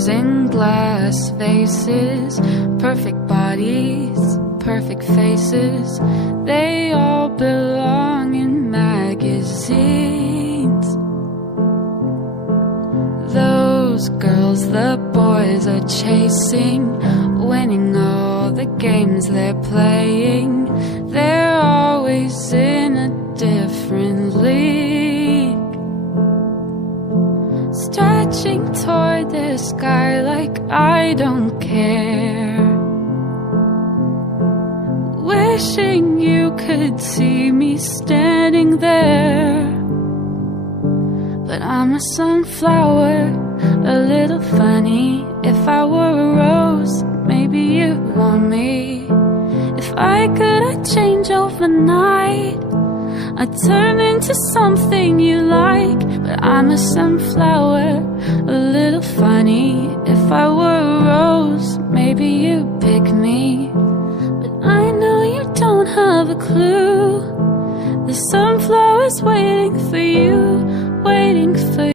girls in glass vases, perfect bodies, perfect faces. They all belong in magazines. Those girls the boys are chasing, winning all the games they're playing. They're always in a different league, stretching toward the sky like I don't care, wishing you could see me standing there. But I'm a sunflower, a little funny. If I were a rose, maybe you'd want me. If I could, I'd change overnight, I'd turn into something you like. But I'm a sunflower, a little funny. If I were a rose, maybe you'd pick me. But I know you don't have a clue. The sunflower's waiting for you, waiting for you.